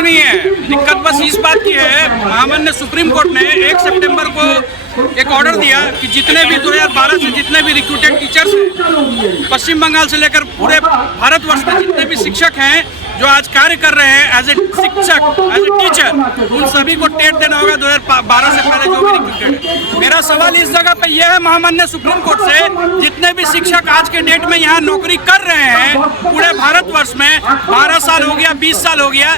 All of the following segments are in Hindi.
नहीं है। दिक्कत बस इस बात की है, महामान्य सुप्रीम कोर्ट ने 1 सितंबर को एक ऑर्डर दिया कि जितने भी 2012 से जितने भी रिक्रूटेड टीचर्स हैं, पश्चिम बंगाल से लेकर पूरे भारतवर्ष में जितने भी शिक्षक हैं जो आज कार्य कर रहे हैं एज ए शिक्षक, एज ए टीचर, उन सभी को टेट देना होगा 2012 से पहले जो भी रिक्रूटेड है। मेरा सवाल इस जगह पे यह है महामान्य सुप्रीम कोर्ट से, जितने भी शिक्षक आज के डेट में यहाँ नौकरी कर रहे हैं पूरे भारतवर्ष में, 12 साल हो गया, 20 साल हो गया,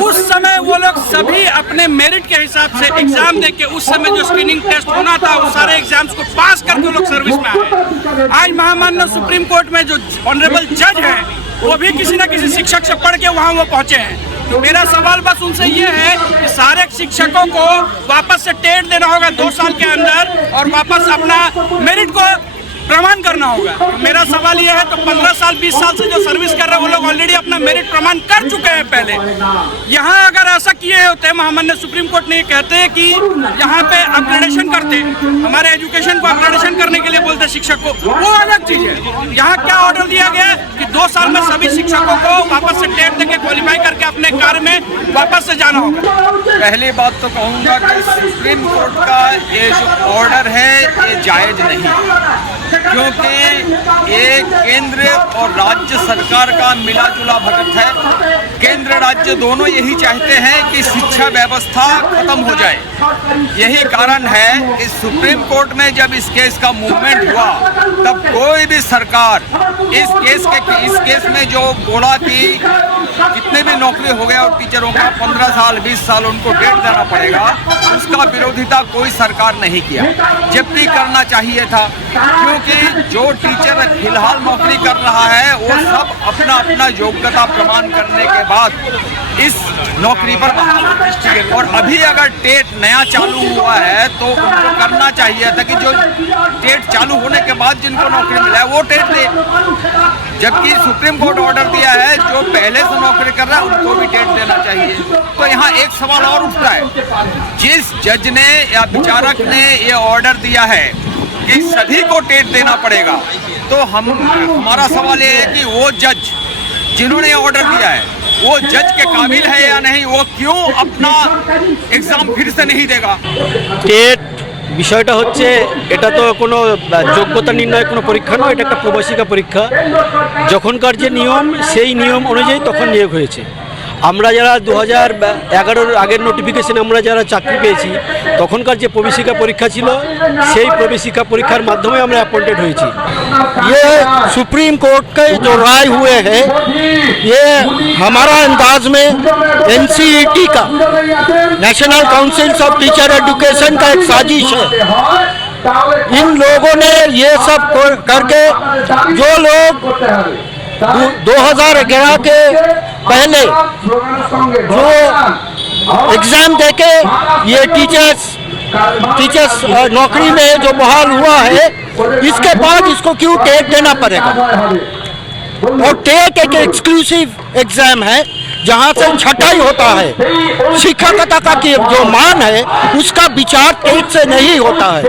उस समय वो लोग सभी अपने मेरिट के हिसाब से एग्जाम दे के उस समय जो स्क्रीनिंग टेस्ट होना था उस सारे एग्जाम्स को पास करके लोग सर्विस में आए। आज महामान्य सुप्रीम कोर्ट में जो ऑनरेबल जज है वो भी किसी न किसी शिक्षक से पढ़ के वहाँ वो पहुँचे हैं। तो मेरा सवाल बस उनसे ये है कि सारे शिक्षकों को वापस से टेट देना होगा 2 साल के अंदर और वापस अपना मेरिट को प्रमाण करना होगा। तो मेरा सवाल ये है, तो 15 साल 20 साल से जो सर्विस कर रहे हैं वो लोग ऑलरेडी अपना मेरिट प्रमाण कर चुके हैं पहले। यहाँ अगर ऐसा किए होते, महामान्य सुप्रीम कोर्ट ने ये कहते हैं कि यहाँ पे अपग्रेडेशन करते, हमारे एजुकेशन को अपग्रेडेशन करने के लिए बोलते शिक्षक को, वो अलग चीज़ है। यहाँ क्या ऑर्डर दिया गया कि 2 साल में सभी शिक्षकों को वापस से टेट देके क्वालिफाई करके अपने कार्य में वापस से जाना होगा। पहली बात तो कहूँगा कि सुप्रीम कोर्ट का ये जो ऑर्डर है ये जायज़ नहीं, क्योंकि ये केंद्र और राज्य सरकार का मिला जुला भगत है। केंद्र राज्य दोनों यही चाहते हैं कि शिक्षा व्यवस्था खत्म हो जाए। यही कारण है कि सुप्रीम कोर्ट में जब इस केस का मूवमेंट हुआ तब कोई भी सरकार इस केस में जो बोला कि जितने भी नौकरी हो गया और टीचरों का 15 साल 20 साल उनको टेट देना पड़ेगा, उसका विरोधिता कोई सरकार नहीं किया, जबकि करना चाहिए था। क्योंकि जो टीचर फिलहाल नौकरी कर रहा है वो सब अपना अपना योग्यता प्रमाण करने के बाद इस नौकरी पर बहाल है। और अभी अगर टेट नया चालू हुआ है तो उनको करना चाहिए था कि जो टेट चालू होने के बाद जिनको नौकरी मिला है वो टेट दे, जबकि सुप्रीम कोर्ट ऑर्डर दिया है जो पहले से नौकरी कर रहा है उनको भी टेट देना चाहिए। तो यहाँ एक सवाल और उठता है, जिस जज ने या विचारक ने ये ऑर्डर दिया है कि सभी को टेट देना पड़ेगा, तो हमारा सवाल ये है कि वो जज जिन्होंने ऑर्डर दिया है वो जज के काबिल है या नहीं, वो क्यों अपना एग्जाम फिर से नहीं देगा। টেট বিষয়টা হচ্ছে এটা তো কোনো যোগ্যতা নির্ণয় কোনো পরীক্ষা নয়, এটা একটা প্রবেশিকা পরীক্ষা। যখনকার যে নিয়ম সেই নিয়ম অনুযায়ী তখন নিয়োগ হয়েছে। আমরা যারা 2011 আগের নোটিফিকেশনে আমরা যারা চাকরি পেয়েছি তখনকার যে প্রবেশিকা পরীক্ষা ছিল সেই প্রবেশিকা পরীক্ষার মাধ্যমে আমরা अपॉइंटेड হয়েছি। ये सुप्रीम कोर्ट के जो राय हुए हैं ये हमारा अंदाज में NCET का national council of teacher education का एक साजिश है। इन लोगों ने ये सब करके जो लोग 2011 के पहले जो एग्ज़ाम देके ये टीचर्स नौकरी में जो बहाल हुआ है, इसके बाद इसको क्यों टेट देना पड़ेगा। और टेट एक एक्सक्लूसिव एग्ज़ाम है जहाँ से छटाई होता है। शिक्षकता का जो मान है उसका विचार टेट से नहीं होता है।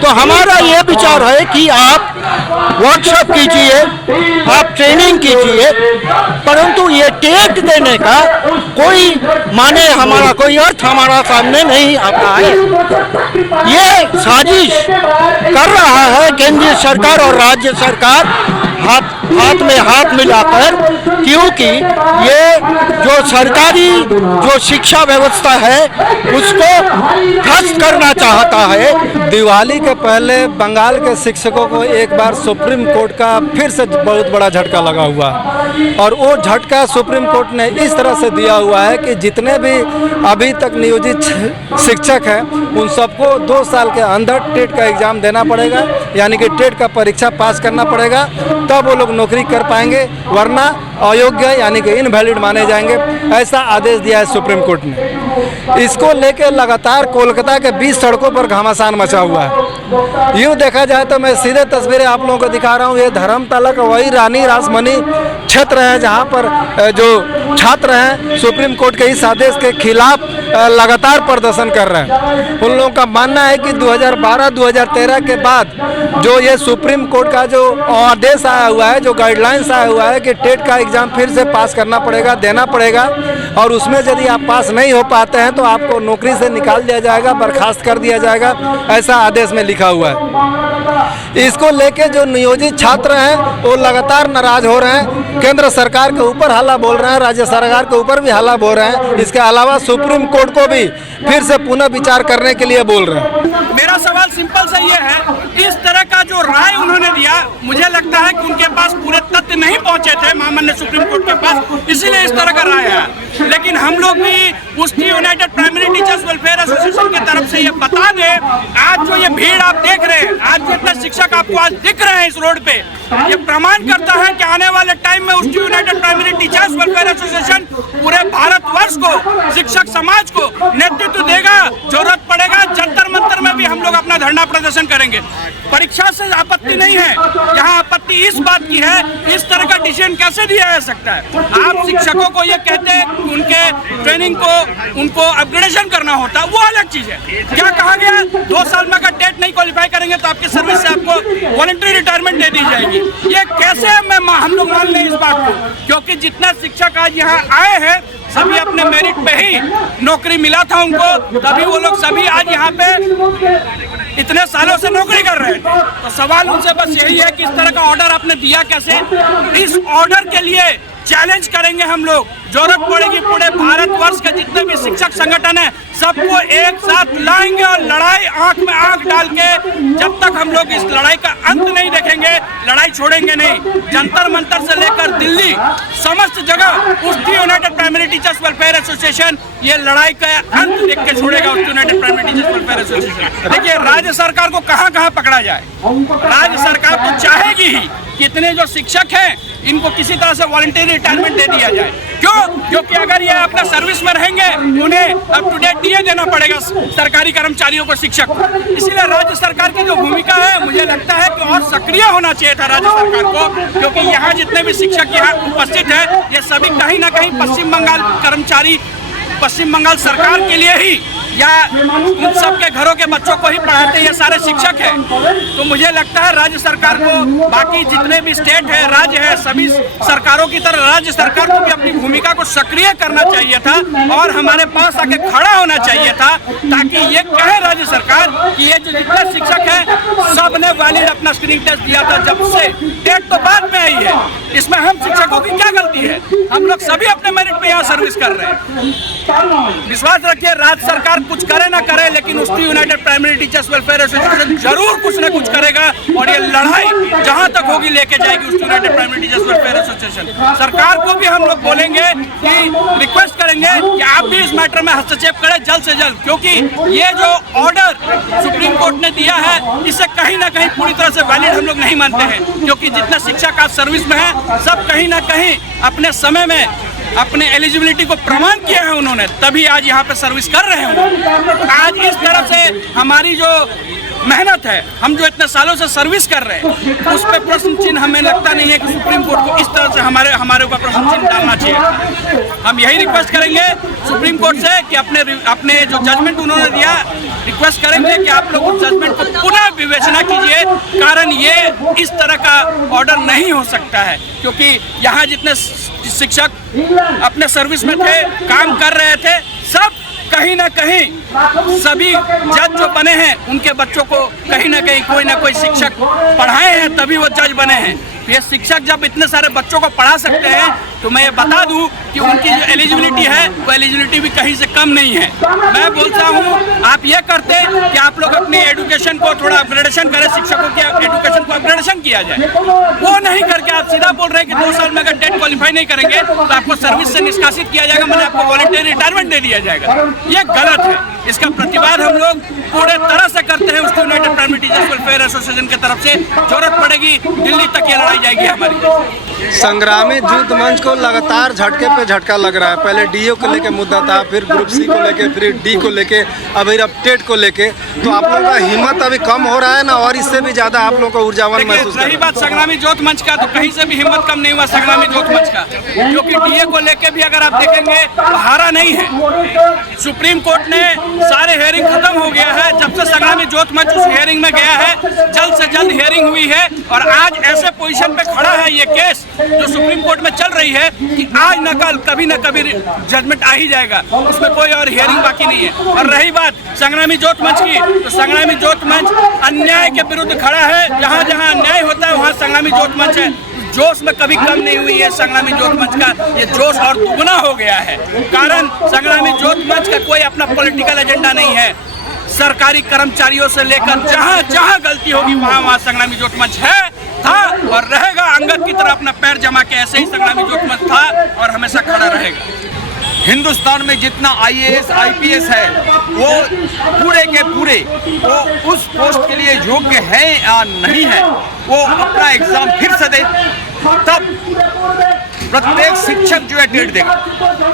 तो हमारा ये विचार है कि आप वर्कशॉप कीजिए, आप ट्रेनिंग कीजिए, परंतु ये टेट देने का कोई माने हमारा कोई अर्थ हमारा सामने नहीं आता है। ये साजिश कर रहा है केंद्रीय सरकार और राज्य सरकार हाथ में हाथ मिलाकर, क्योंकि ये जो सरकारी जो शिक्षा व्यवस्था है उसको ध्वस्त करना चाहता है। दिवाली के पहले बंगाल के शिक्षकों को एक बार सुप्रीम कोर्ट का फिर से बहुत बड़ा झटका लगा हुआ है, और वो झटका सुप्रीम कोर्ट ने इस तरह से दिया हुआ है कि जितने भी अभी तक नियोजित शिक्षक हैं उन सबको 2 साल के अंदर टेट का एग्ज़ाम देना पड़ेगा, यानी कि टेट का परीक्षा पास करना पड़ेगा, तब वो लोग नौकरी कर पाएंगे, वरना अयोग्य यानी कि इनवैलिड माने जाएंगे। ऐसा आदेश दिया है सुप्रीम कोर्ट ने। इसको लेकर लगातार कोलकाता के 20 सड़कों पर घमासान मचा हुआ है। यूँ देखा जाए तो मैं सीधे तस्वीरें आप लोगों को दिखा रहा हूँ। ये धर्मतला का वही रानी रासमणी क्षेत्र है जहाँ पर जो छात्र हैं सुप्रीम कोर्ट के इस आदेश के खिलाफ लगातार प्रदर्शन कर रहे हैं। उन लोगों का मानना है कि 2012-2013 के बाद जो ये सुप्रीम कोर्ट का जो आदेश आया हुआ है, जो गाइडलाइंस आया हुआ है कि टेट का एग्ज़ाम फिर से पास करना पड़ेगा, देना पड़ेगा, और उसमें यदि आप पास नहीं हो पाते हैं तो आपको नौकरी से निकाल दिया जाएगा, बर्खास्त कर दिया जाएगा, ऐसा आदेश में लिखा हुआ है। इसको लेके जो नियोजित छात्र हैं वो लगातार नाराज हो रहे हैं, केंद्र सरकार के ऊपर हल्ला बोल रहे हैं, राज्य सरकार के ऊपर भी हल्ला बोल रहे हैं। इसके अलावा सुप्रीम कोर्ट को भी फिर से पुनः विचार करने के लिए बोल रहे हैं। मेरा सवाल सिंपल सा ये है, इस तरह का जो राय उन्होंने दिया, मुझे लगता है कि उनके पास पूरे तथ्य नहीं पहुंचे थे महामान्य सुप्रीम कोर्ट के पास, इसीलिए इस तरह का राय है। लेकिन हम लोग भी उसकी United primary teachers welfare association की तरफ से ये बता दें, आज जो ये भीड़ आप देख रहे हैं, आज जितने शिक्षक आपको आज दिख रहे हैं इस रोड पे, ये प्रमाण करता है कि आने वाले टाइम में उसकी United primary teachers welfare association पूरे भारतवर्ष को, शिक्षक समाज को नेतृत्व देगा। जरूरत पड़ेगा जंतर मंतर में भी हम लोग अपना धरना प्रदर्शन करेंगे। परीक्षा से आपत्ति नहीं है, यहाँ आपत्ति इस बात की है, इस तरह का डिसीजन कैसे दिया जा सकता है। आप शिक्षकों को ये कहते हैं कि उनके ट्रेनिंग को उनको अपग्रेडेशन करना होता है, वो अलग चीज है। क्या कहा गया, 2 साल में अगर टेट नहीं क्वालिफाई करेंगे तो आपकी सर्विस से आपको वॉलंटरी रिटायरमेंट दे दी जाएगी। ये कैसे हम लोग मान लें इस बात को, क्योंकि जितना शिक्षक आज यहाँ आए हैं सभी अपने मेरिट पे ही नौकरी मिला था उनको, तभी वो लोग सभी आज यहाँ पे इतने सालों से नौकरी कर रहे हैं। तो सवाल उनसे बस यही है कि इस तरह का ऑर्डर आपने दिया कैसे। इस ऑर्डर के लिए चैलेंज करेंगे हम लोग, जरूरत पड़ेगी पूरे भारतवर्ष के जितने भी शिक्षक संगठन है सबको एक साथ लाएंगे और लड़ाई आंख में आंख डाल के, जब तक हम लोग इस लड़ाई का अंत नहीं देखेंगे लड़ाई छोड़ेंगे नहीं। जंतर मंतर से लेकर दिल्ली समस्त जगह उसकी United primary teachers welfare association ये लड़ाई का अंत देख के छोड़ेगा। उसकी United primary teachers welfare association देखिए राज्य सरकार को कहाँ कहाँ पकड़ा जाए। राज्य सरकार तो चाहेगी ही कि इतने जो शिक्षक हैं इनको किसी तरह से वॉलंटरी रिटायरमेंट दे दिया जाए। क्यों? क्योंकि अगर ये अपना सर्विस में रहेंगे उन्हें अप टू डेट डीए देना पड़ेगा सरकारी कर्मचारियों को, शिक्षक को। इसीलिए राज्य सरकार की जो भूमिका है मुझे लगता है कि और सक्रिय होना चाहिए था राज्य सरकार को, क्योंकि यहाँ जितने भी शिक्षक यहाँ उपस्थित हैं ये सभी कहीं ना कहीं पश्चिम बंगाल कर्मचारी, पश्चिम बंगाल सरकार के लिए ही या उन सब के घरों के बच्चों को ही पढ़ाते ये सारे शिक्षक हैं। तो मुझे लगता है राज्य सरकार को, बाकी जितने भी स्टेट है, राज्य है, सभी सरकारों की तरह राज्य सरकार को भी अपनी भूमिका को सक्रिय करना चाहिए था और हमारे पास आके खड़ा होना चाहिए था, ताकि ये कहे राज्य सरकार कि ये जो जितने शिक्षक हैं सब ने वैलिड अपना स्क्रीनिंग टेस्ट दिया था। जब से टेट तो बाद में आई है, इसमें हम शिक्षकों की क्या गलती है? हम लोग सभी अपने मेरिट पे यहाँ सर्विस कर रहे हैं। विश्वास रखिए राज्य सरकार कुछ करे ना करे, लेकिन उसकी United primary teachers welfare association जरूर कुछ न कुछ करेगा और ये लड़ाई जहां तक होगी लेके जाएगी उसकी United primary teachers welfare association. सरकार को भी हम लोग बोलेंगे कि रिक्वेस्ट करेंगे कि आप भी इस मैटर में हस्तक्षेप करें जल्द से जल्द, क्योंकि ये जो ऑर्डर सुप्रीम कोर्ट ने दिया है इसे कहीं ना कहीं पूरी तरह से वैलिड हम लोग नहीं मानते हैं, क्योंकि जितने शिक्षक आज सर्विस में है सब कहीं ना कहीं अपने समय में अपने एलिजिबिलिटी को प्रमाण किया है उन्होंने, तभी आज यहाँ पे सर्विस कर रहे हैं। आज इस तरफ से हमारी जो मेहनत है, हम जो इतने सालों से सर्विस कर रहे हैं उस पर प्रश्न चिन्ह हमें लगता नहीं है कि सुप्रीम कोर्ट को इस तरह से हमारे ऊपर प्रश्न चिन्ह डालना चाहिए। हम यही रिक्वेस्ट करेंगे सुप्रीम कोर्ट से कि अपने जो जजमेंट उन्होंने दिया, रिक्वेस्ट करेंगे कि आप लोग उस जजमेंट को पुनः विवेचना कीजिए। कारण ये इस तरह का ऑर्डर नहीं हो सकता है, क्योंकि यहाँ जितने शिक्षक अपने सर्विस में थे, काम कर रहे थे, सब कहीं ना कहीं सभी जज जो बने हैं उनके बच्चों को कहीं ना कहीं कोई ना कोई शिक्षक पढ़ाए हैं, तभी वो जज बने हैं। ये शिक्षक जब इतने सारे बच्चों को पढ़ा सकते हैं तो मैं ये बता दूं कि उनकी जो एलिजिबिलिटी है वो एलिजिबिलिटी भी कहीं से कम नहीं है। मैं बोलता हूं आप ये करते कि आप लोग अपनी एजुकेशन को थोड़ा अपग्रेडेशन करें, शिक्षकों के एजुकेशन को अपग्रेडेशन किया जाए, वो नहीं करके आप सीधा बोल रहे हैं कि 2 साल में अगर टेट क्वालिफाई नहीं करेंगे तो आपको सर्विस से निष्कासित किया जाएगा, मतलब आपको वॉलंटरी रिटायरमेंट दे दिया जाएगा। ये गलत है, इसका प्रतिवाद हम लोग पूरे तरह से करते हैं। उसको United primary teachers welfare association की तरफ से जरूरत पड़ेगी दिल्ली तक ये लड़ाई जाएगी हमारी। संग्रामी युद्ध मंच को लगातार झटके पे झटका लग रहा है। पहले डीओ को लेके मुद्दा था, फिर ग्रुप सी को लेके, फिर डी को लेके, अभी अब टेट को लेके। तो आप लोगों का हिम्मत अभी कम हो रहा है ना, और इससे भी ज्यादा आप लोगों को ऊर्जावान महसूस रही बात संग्रामी ज्योत मंच का, तो कहीं से भी हिम्मत कम नहीं हुआ संग्रामी ज्योत मंच का, क्योंकि डीए को लेके भी अगर आप देखेंगे तो हारा नहीं है। सुप्रीम कोर्ट ने सारे हेयरिंग खत्म हो गया है। जब से संग्रामी ज्योत मंच उस हेयरिंग में गया है, जल्द से जल्द हेयरिंग हुई है और आज ऐसे पोजीशन पे खड़ा है ये केस जो सुप्रीम कोर्ट में चल रही है कि आज न कल कभी न कभी जजमेंट आ ही जाएगा, उसमें कोई और हेयरिंग बाकी नहीं है। और रही बात संग्रामी ज्योत मंच की, तो संग्रामी ज्योत मंच अन्याय के विरुद्ध खड़ा है। जहाँ जहाँ अन्याय होता है वहाँ संग्रामी ज्योत मंच है। जोश में कभी कम नहीं हुई है संग्रामी ज्योत मंच का, ये जोश और दुगना हो गया है। कारण संग्रामी ज्योत मंच का कोई अपना पॉलिटिकल एजेंडा नहीं है। सरकारी कर्मचारियों से लेकर जहाँ जहाँ गलती होगी वहाँ वहाँ संग्रामी ज्योत मंच है, था और रहेगा। अंगद की तरह अपना पैर जमा के ऐसे ही संग्रामी ज्योत मंच था और हमेशा खड़ा रहेगा। हिंदुस्तान में जितना IAS IPS है वो पूरे के पूरे वो उस पोस्ट के लिए योग्य है या नहीं है, वो अपना एग्जाम फिर से दे, तब प्रत्येक शिक्षक जो है टेट देगा।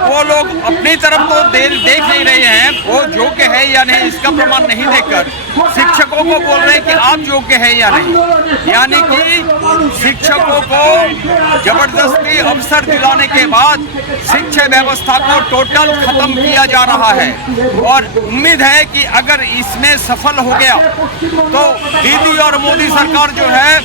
वो लोग अपनी तरफ तो देख नहीं रहे हैं वो योग्य है या नहीं, इसका प्रमाण नहीं देखकर शिक्षकों को बोल रहे हैं कि आप योग्य है या नहीं। यानी कि शिक्षकों को जबरदस्ती अवसर दिलाने के बाद शिक्षा व्यवस्था को टोटल खत्म किया जा रहा है। और उम्मीद है कि अगर इसमें सफल हो गया तो दीदी और मोदी सरकार जो है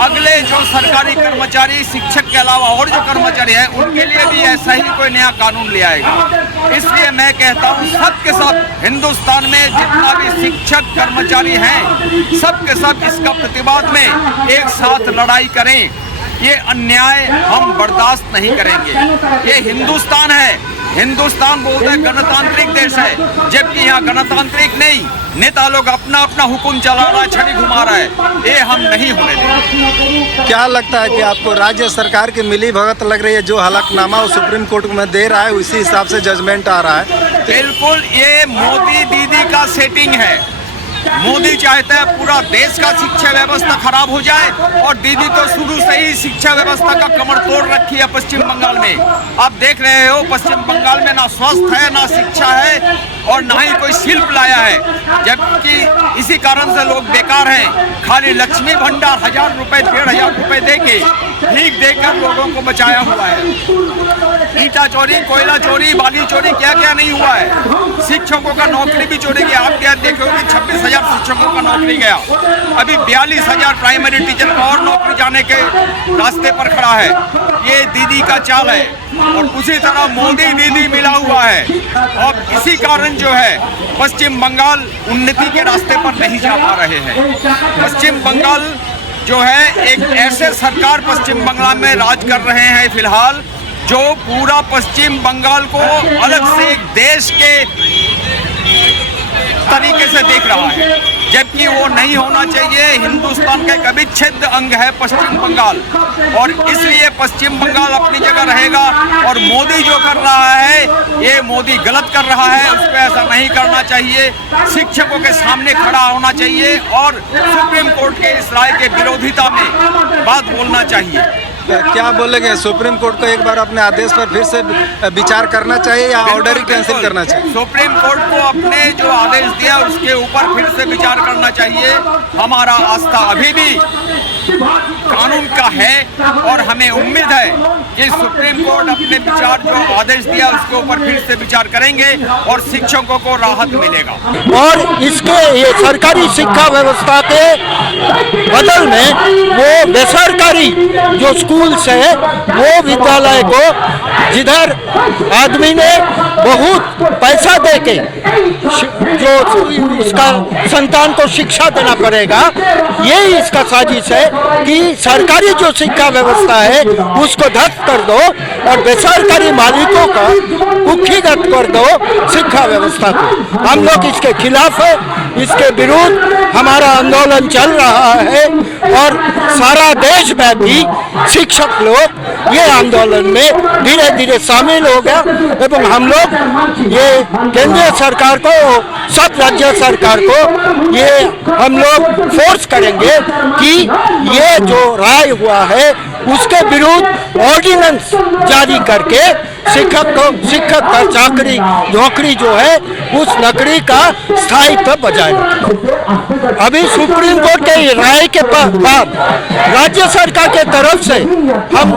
अगले जो सरकारी कर्मचारी शिक्षक के अलावा और जो कर्मचारी है उनके लिए भी ऐसा ही कोई नया कानून ले आएगा। इसलिए मैं कहता हूँ सबके सब हिंदुस्तान में जितना भी शिक्षक कर्मचारी हैं सबके सब इसका प्रतिवाद में एक साथ लड़ाई करें। ये अन्याय हम बर्दाश्त नहीं करेंगे। ये हिंदुस्तान है, हिंदुस्तान बोलते हैं गणतांत्रिक देश है, जबकि यहाँ गणतांत्रिक नहीं, नेता लोग अपना अपना हुक्म चला रहा है, छड़ी घुमा रहा है। ये हम नहीं होने देंगे। क्या लगता है कि आपको राज्य सरकार की मिली भगत लग रही है? जो हलफनामा वो सुप्रीम कोर्ट में दे रहा है उसी हिसाब से जजमेंट आ रहा है। बिल्कुल ये मोदी दीदी का सेटिंग है। मोदी चाहता है पूरा देश का शिक्षा व्यवस्था खराब हो जाए और दीदी तो शुरू से ही शिक्षा व्यवस्था का कमर तोड़ रखी है पश्चिम बंगाल में। आप देख रहे हो पश्चिम बंगाल में ना स्वास्थ्य है ना शिक्षा है और ना ही कोई शिल्प लाया है, जबकि इसी कारण से लोग बेकार हैं। खाली लक्ष्मी भंडार 1000 रुपए 1500 रुपए देके भीख देकर लोगों को बचाया हुआ है। ईटा चोरी, कोयला चोरी, बाली चोरी, क्या क्या नहीं हुआ है। शिक्षकों का नौकरी भी चोरी गया। आप क्या देखोगे 26,000 शिक्षकों का नौकरी गया। अभी 42,000 प्राइमरी टीचर का और नौकरी जाने के रास्ते पर खड़ा है। ये दीदी का चाल है और उसी तरह मोदी दीदी मिला हुआ है और इसी कारण जो है पश्चिम बंगाल उन्नति के रास्ते पर नहीं जा पा रहे हैं। पश्चिम बंगाल जो है एक ऐसे सरकार पश्चिम बंगाल में राज कर रहे हैं फिलहाल जो पूरा पश्चिम बंगाल को अलग से एक देश के तरीके से देख रहा है, जबकि वो नहीं होना चाहिए। हिंदुस्तान का एक अविच्छेद्य अंग है पश्चिम बंगाल और इसलिए पश्चिम बंगाल अपनी जगह रहेगा। और मोदी जो कर रहा है ये मोदी गलत कर रहा है, उस पर ऐसा नहीं करना चाहिए। शिक्षकों के सामने खड़ा होना चाहिए और सुप्रीम कोर्ट के इस राय के विरोधिता में बात बोलना चाहिए। क्या बोलेंगे? सुप्रीम कोर्ट को एक बार अपने आदेश पर फिर से विचार करना चाहिए या ऑर्डर ही कैंसिल करना चाहिए? सुप्रीम कोर्ट को अपने जो आदेश दिया उसके ऊपर फिर से विचार करना चाहिए। हमारा आस्था अभी भी कानून का है और हमें उम्मीद है कि सुप्रीम कोर्ट अपने विचार जो आदेश दिया उसके ऊपर फिर से विचार करेंगे और शिक्षकों को राहत मिलेगा। और इसके ये सरकारी शिक्षा व्यवस्था के बदल में वो बेसरकारी जो स्कूल है वो विद्यालय को जिधर आदमी ने बहुत पैसा देके जो इसका संतान को शिक्षा देना पड़ेगा, ये इसका साजिश है कि सरकारी जो शिक्षा व्यवस्था है उसको ध्वस्त कर दो और बेसरकारी मालिकों का कुक्षिगत कर दो शिक्षा व्यवस्था को। हम लोग इसके खिलाफ है, इसके विरुद्ध हमारा आंदोलन चल रहा है और सारा देश में भी शिक्षक लोग ये आंदोलन में धीरे धीरे शामिल हो गया एवं हम लोग ये केंद्रीय सरकार को, सब राज्य सरकार को ये हम लोग फोर्स करेंगे कि ये जो राय हुआ है उसके विरुद्ध ऑर्डिनेंस जारी करके शिक्षक का चाकरी नौकरी जो है उस नौकरी का स्थायित्व बजाय रखें। अभी सुप्रीम कोर्ट के राय के बाद राज्य सरकार के तरफ से हम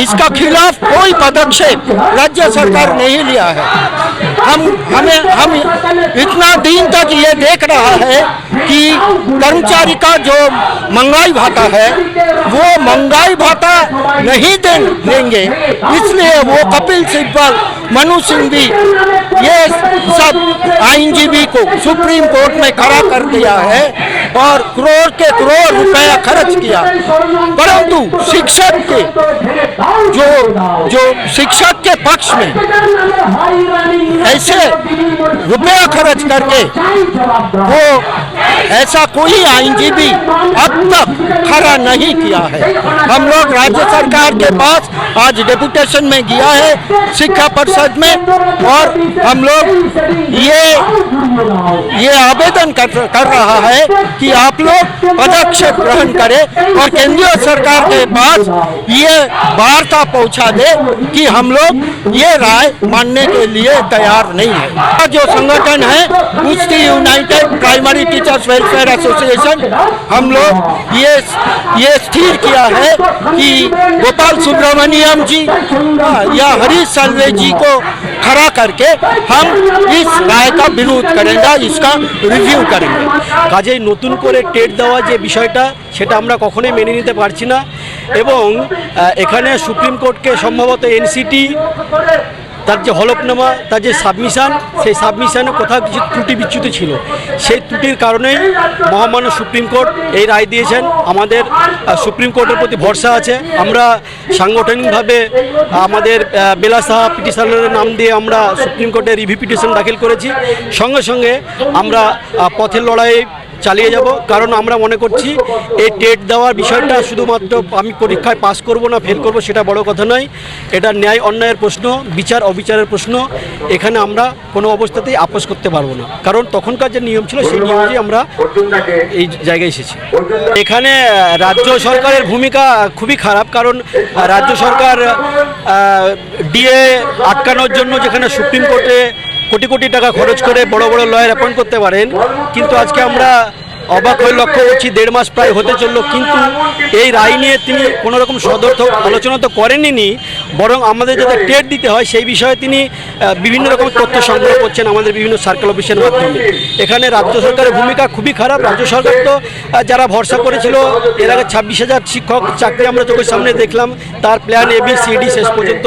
इसका खिलाफ कोई पदक्षेप राज्य सरकार नहीं लिया है। हम इतना दिन तक ये देख रहा है कि कर्मचारी का जो महंगाई भत्ता है वो महंगाई भत्ता नहीं देंगे, इसलिए वो कपिल सिब्बल, मनु सिंघवी ये सब आईनजीबी को सुप्रीम कोर्ट में खड़ा कर दिया है और करोड़ के करोड़ रुपया खर्च किया। परंतु शिक्षक के जो शिक्षक के पक्ष में ऐसे रुपया खर्च करके वो ऐसा कोई आईनजीबी अब तक खड़ा नहीं किया है। हम लोग राज्य सरकार के पास आज डेपुटेशन में गया है शिक्षा परिषद में, और हम लोग ये आवेदन कर रहा है कि आप लोग पदक्षेप ग्रहण करें और केंद्रीय सरकार के पास ये वार्ता पहुंचा दे कि हम लोग ये राय मानने के लिए तैयार नहीं है। जो संगठन है कुश्ती United primary teachers welfare association, हम लोग ये स्थिर किया है कि गोपाल सुब्रमण्यम जी या हरीश साल्वे जी को खड़ा करके हम इस राय का विरोध करेंगे, इसका रिव्यू करेंगे। কাজেই নতুন করে টেট দেওয়া যে বিষয়টা সেটা আমরা কখনোই মেনে নিতে পারছি না এবং এখানে সুপ্রিম কোর্টকে সম্ভবত এনসিটি তার যে হলফনামা, তার যে সাবমিশন, সেই সাবমিশনে কোথাও কিছু ত্রুটি বিচ্যুতি ছিল, সেই ত্রুটির কারণেই মহামান্য সুপ্রিম কোর্ট এই রায় দিয়েছেন। আমাদের সুপ্রিম কোর্টের প্রতি ভরসা আছে। আমরা সাংগঠনিকভাবে আমাদের বেলা সাহা পিটিশনারের নাম দিয়ে আমরা সুপ্রিম কোর্টে রিভিউ পিটিশন দাখিল করেছি। সঙ্গে সঙ্গে আমরা পথের লড়াই চালিয়ে যাব, কারণ আমরা মনে করছি এই টেট দেওয়ার বিষয়টা শুধুমাত্র আমি পরীক্ষায় পাস করব না ফেল করব সেটা বড় কথা নয়, এটা ন্যায় অন্যায়ের প্রশ্ন, বিচার অবিচারের প্রশ্ন। এখানে আমরা কোনো অবস্থাতেই আপোষ করতে পারবো না, কারণ তখনকার যে নিয়ম ছিল সেই নিয়ম অনুযায়ী আমরা এই জায়গায় এসেছি। এখানে রাজ্য সরকারের ভূমিকা খুবই খারাপ, কারণ রাজ্য সরকার ডিএ আটকানোর জন্য যেখানে সুপ্রিম কোর্টে কোটি কোটি টাকা খরচ করে বড় বড় লয়ার অ্যাপয়েন্ট করতে পারেন, কিন্তু আজকে আমরা অবাক হয়ে লক্ষ্য করছি 1.5 মাস প্রায় হতে চললো, কিন্তু এই রায় নিয়ে তিনি কোনো রকম সদর্থক আলোচনা তো করেননি, বরং আমাদের যাতে টেট দিতে হয় সেই বিষয়ে তিনি বিভিন্ন রকম তথ্য সংগ্রহ করছেন আমাদের বিভিন্ন সার্কেল অফিসের মাধ্যমে। এখানে রাজ্য সরকারের ভূমিকা খুবই খারাপ। রাজ্য সরকার তো যারা ভরসা করেছিল, এর আগে 26,000 শিক্ষক চাকরি আমরা চোখের সামনে দেখলাম, তার প্ল্যান ABCD শেষ পর্যন্ত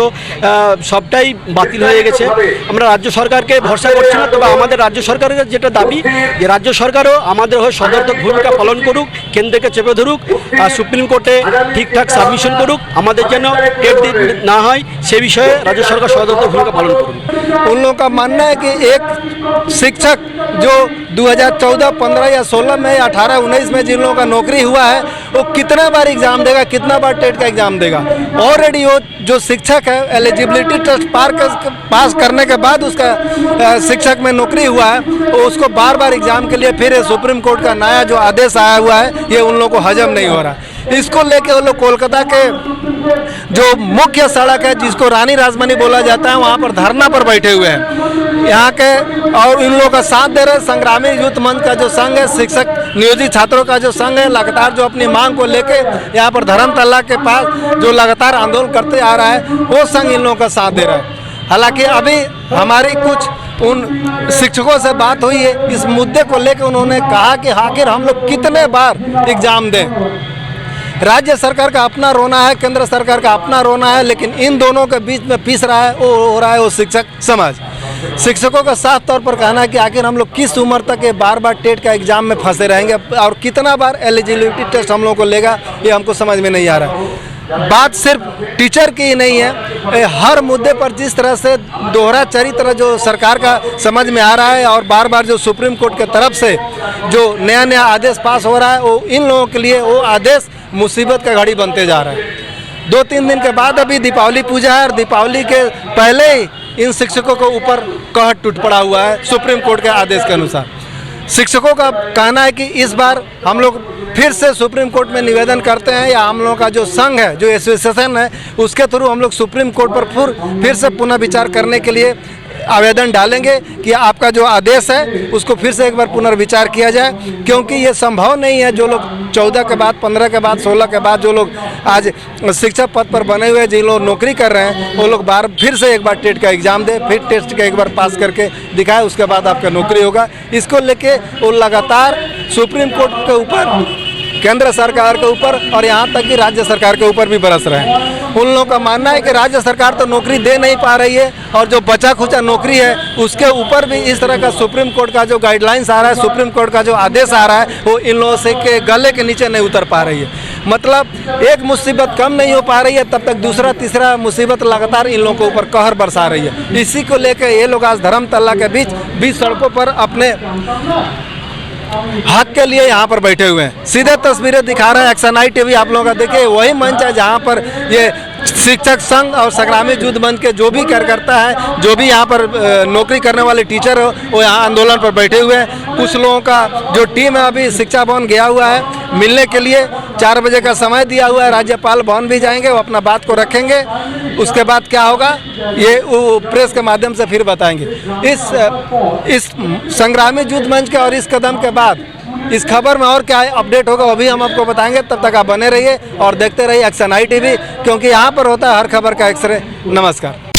সবটাই বাতিল হয়ে গেছে। আমরা রাজ্য সরকারকে ভরসা করছি না, তবে আমাদের রাজ্য সরকারের যেটা দাবি যে রাজ্য সরকারও আমাদের হয়ে সদর্থক ভূমিকা পালন করুক, কেন্দ্রকে চেপে ধরুক, আর সুপ্রিম কোর্টে ঠিকঠাক সাবমিশন করুক, আমাদের যেন টেট না হয় সে বিষয়ে রাজ্য সরকার সদর্থক ভূমিকা পালন করুক। उन लोगों का मानना है कि एक शिक्षक जो 2014, 15 या 16 में, 18, 19 में जिन लोगों का नौकरी हुआ है वो कितना बार एग्ज़ाम देगा, कितना बार टेट का एग्ज़ाम देगा। ऑलरेडी वो जो शिक्षक है एलिजिबिलिटी टेस्ट पास करने के बाद उसका शिक्षक में नौकरी हुआ है, वो उसको बार बार एग्ज़ाम के लिए फिर सुप्रीम कोर्ट का नया जो आदेश आया हुआ है ये उन लोगों को हजम नहीं हो रहा। इसको लेके वो लोग कोलकाता के जो मुख्य सड़क है जिसको रानी राजमनी बोला जाता है वहाँ पर धरना पर बैठे हुए हैं यहाँ के, और इन लोगों का साथ दे रहे संग्रामी युद्ध मंच का जो संघ है, शिक्षक नियोजित छात्रों का जो संघ है, लगातार जो अपनी मांग को लेके यहाँ पर धर्मतला के पास जो लगातार आंदोलन करते आ रहा है वो संघ इन लोगों का साथ दे रहा है। हालांकि अभी हमारी कुछ उन शिक्षकों से बात हुई है, इस मुद्दे को लेकर उन्होंने कहा कि आखिर हम लोग कितने बार एग्ज़ाम दें। राज्य सरकार का अपना रोना है, केंद्र सरकार का अपना रोना है, लेकिन इन दोनों के बीच में पिस रहा है वो हो रहा है वो शिक्षक समाज। शिक्षकों का साफ तौर पर कहना है कि आखिर हम लोग किस उम्र तक ये बार बार टेट का एग्ज़ाम में फंसे रहेंगे और कितना बार एलिजिबिलिटी टेस्ट हम लोग को लेगा, ये हमको समझ में नहीं आ रहा है। बात सिर्फ टीचर की ही नहीं है, हर मुद्दे पर जिस तरह से दोहरा चरित्र जो सरकार का समझ में आ रहा है और बार बार जो सुप्रीम कोर्ट के तरफ से जो नया नया आदेश पास हो रहा है वो इन लोगों के लिए वो आदेश मुसीबत का घड़ी बनते जा रहा है। 2-3 दिन के बाद अभी दीपावली पूजा है और दीपावली के पहले ही इन शिक्षकों को ऊपर कहर टूट पड़ा हुआ है सुप्रीम कोर्ट के आदेश के अनुसार। शिक्षकों का कहना है कि इस बार हम लोग फिर से सुप्रीम कोर्ट में निवेदन करते हैं या हम लोगों का जो संघ है, जो एसोसिएशन है, उसके थ्रू हम लोग सुप्रीम कोर्ट पर फिर से पुनः विचार करने के लिए आवेदन डालेंगे कि आपका जो आदेश है उसको फिर से एक बार पुनर्विचार किया जाए, क्योंकि ये संभव नहीं है जो लोग 14 के बाद, 15 के बाद, 16 के बाद जो लोग आज शिक्षक पद पर बने हुए जिन लोग नौकरी कर रहे हैं वो लोग फिर से एक बार टेट का एग्ज़ाम दे, फिर टेस्ट का एक बार पास करके दिखाए, उसके बाद आपका नौकरी होगा। इसको लेके वो लगातार सुप्रीम कोर्ट के ऊपर, केंद्र सरकार के ऊपर और यहाँ तक कि राज्य सरकार के ऊपर भी बरस रहे हैं। उन लोगों का मानना है कि राज्य सरकार तो नौकरी दे नहीं पा रही है और जो बचा खुचा नौकरी है उसके ऊपर भी इस तरह का सुप्रीम कोर्ट का जो गाइडलाइंस आ रहा है, सुप्रीम कोर्ट का जो आदेश आ रहा है वो इन लोगों से के गले के नीचे नहीं उतर पा रही है। मतलब एक मुसीबत कम नहीं हो पा रही है, तब तक दूसरा तीसरा मुसीबत लगातार इन लोगों के ऊपर कहर बरसा रही है। इसी को लेकर ये लोग आज धर्मतल्ला के बीच सड़कों पर अपने हक के लिए यहाँ पर बैठे हुए हैं। सीधे तस्वीरें दिखा रहे हैं एक्शन आई टीवी, आप लोगों का देखिए वही मंच है जहाँ पर ये शिक्षक संघ और संग्रामी युद्ध मंच के जो भी कार्यकर्ता है, जो भी यहाँ पर नौकरी करने वाले टीचर हो, वो यहाँ आंदोलन पर बैठे हुए हैं। कुछ लोगों का जो टीम है अभी शिक्षा भवन गया हुआ है मिलने के लिए, 4 बजे का समय दिया हुआ है। राज्यपाल भवन भी जाएंगे, वो अपना बात को रखेंगे, उसके बाद क्या होगा ये वो प्रेस के माध्यम से फिर बताएंगे। इस संग्रामी युद्ध मंच के और इस कदम के बाद इस खबर में और क्या अपडेट होगा वो भी हम आपको बताएंगे। तब तक आप बने रहिए और देखते रहिए एक्शन आई टीवी, क्योंकि यहाँ पर होता है हर खबर का एक्सरे। नमस्कार।